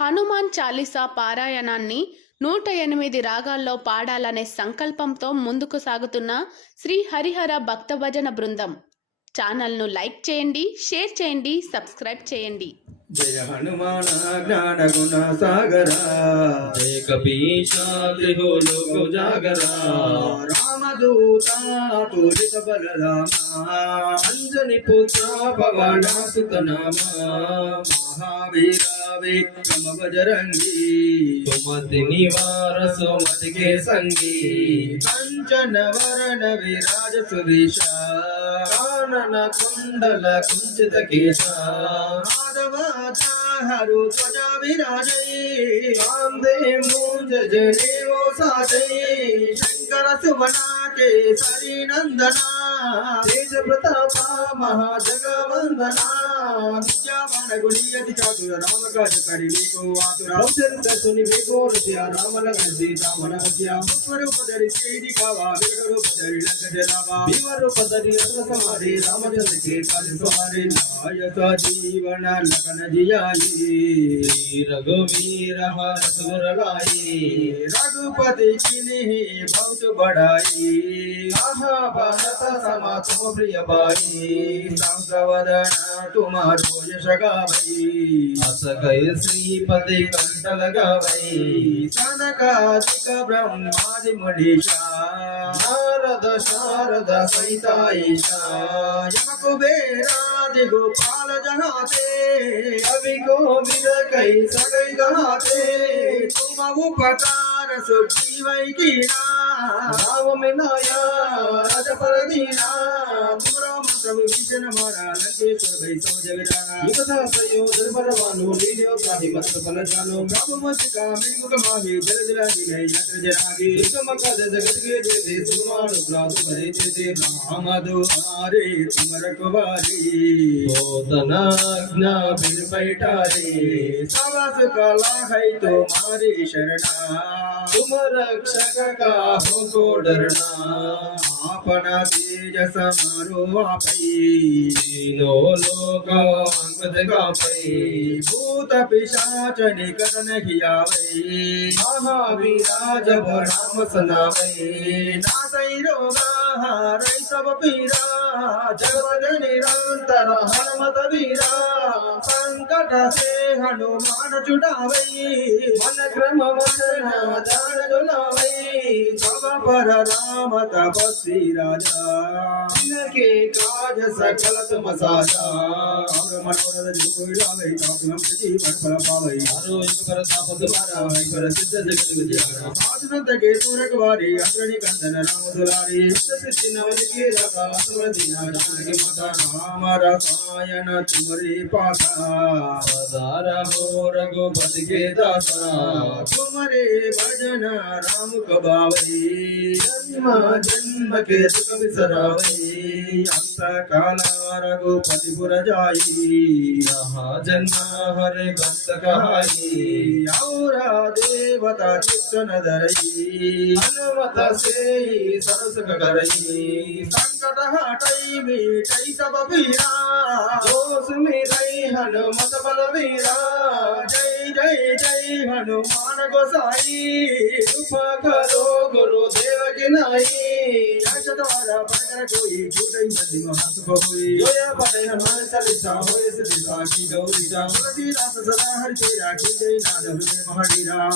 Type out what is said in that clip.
హనుమాన్ చాలీసా పారాయణాన్ని నూట ఎనిమిది రాగాల్లో పాడాలనే సంకల్పంతో ముందుకు సాగుతున్న శ్రీ హరిహర భక్తభజన బృందం. ఛానల్ను లైక్ చేయండి షేర్ చేయండి సబ్స్క్రైబ్ చేయండి. జయ హనుమాన జ్ఞాన గుణ సాగరా. జయ కపీశా త్రిహులు జాగరా. రామదూత పూజిత బలరామ అంజని పుత్ర పవన సుత నామ మహావీర బజరంగి సుమతి నివార సుమతికే కంచన వరణ విరాజ సువిశ కానన కుండల కుంచిత కేశ. మాధవ హరు ధ్వజ విరాజై కాందే మూంజ జనేవో సాజై శంకర సువన సరి నందనా తేజ ప్రతాప మహాజగవందనా విద్యామణకు నీయతి చాతుర రామకాజ కరి నీకు ఆతుర ఔచరితని మీకు రుచియ రామన గజి రామన గజయ విశ్వరూపధరి శ్రీడి కావా విరూపధరి లంకజ రావా వివరూపధరి అసుర సమారి రామచంద్ర కే కాలి సమారి నాయక జీవన లకన జియాయి రఘువీర హర సురలాయి రఘుపతి కిని భౌతు బడాయి ఆహా భారత సమా బాయి असकै श्रीपति कण्टलगवै सनकादिक ब्रह्मादिमुनिषा नारद शारद सहितायिषा यमकुबेरादि गोपाल जहाते कवि गोविद कै सगै गहाते तुम उपकार सुग्रीवै कीना भाव में नया रज तुमरो मंत्र विभीषण मारा लंकेश्वर भई सो जग जाना युगता संयोजन परमाणु लील्यो त्राहि मंत्र फल जानो ब्रह्म मुझका मिर्मुख माहे जल जलादि नहीं यत्र जरागे एकम कद जगत के देते सुमानु प्रातु भरे चेते रामदो आरे तुम रखवारी बोधनाज्ञा फिर बैठारे सबस कला है तुम्हारी शरणा तुम रक्षक का हो को डरना अपना तेज समारो आपई तीनों लोक अंगद गापै भूत पिशाच निकट नहीं आवई महावीरा जब नाम सनावै नासई रोगा हारै सब पीरा जगत निरंतर हनुमत वीरा संकट से हनुमान छुड़ावई मन क्रम वचन ध्यान डोलावै सब पर राम तपस्वी राजा इनके काज सकल तुम साजा मनोरथ जो कोई लावे हम जीवन फल पावई हरो एक सिद्ध के अग्रणी कंदन राम के रखा असुर दीना जानकी माता राम रसायन तुम्हारे पासा सदार हो रघुपति के दासा भजन राम कबावई जन्म जन्म के दुख बिसरावै अंत काला रघुपति पुर जाई यहाँ जन्म हरे भक्त कहाई और देवता चित्त न धरई हनुमत से सरस करई संकट हटई मिटई सब पीरा दोष मेरई हनुमत बलवीरा जय जय जय हनुमान गोसाई कृपा करो गुरु देव की नाई जय द्वारा पढ़कर कोई छूटई नदी महत को हुई जोया पढ़े हनुमान चालीसा होए सिद्धि साखी गौरी तुलसीदास सदा हरि तेरा की जय नाद हृदय महडीरा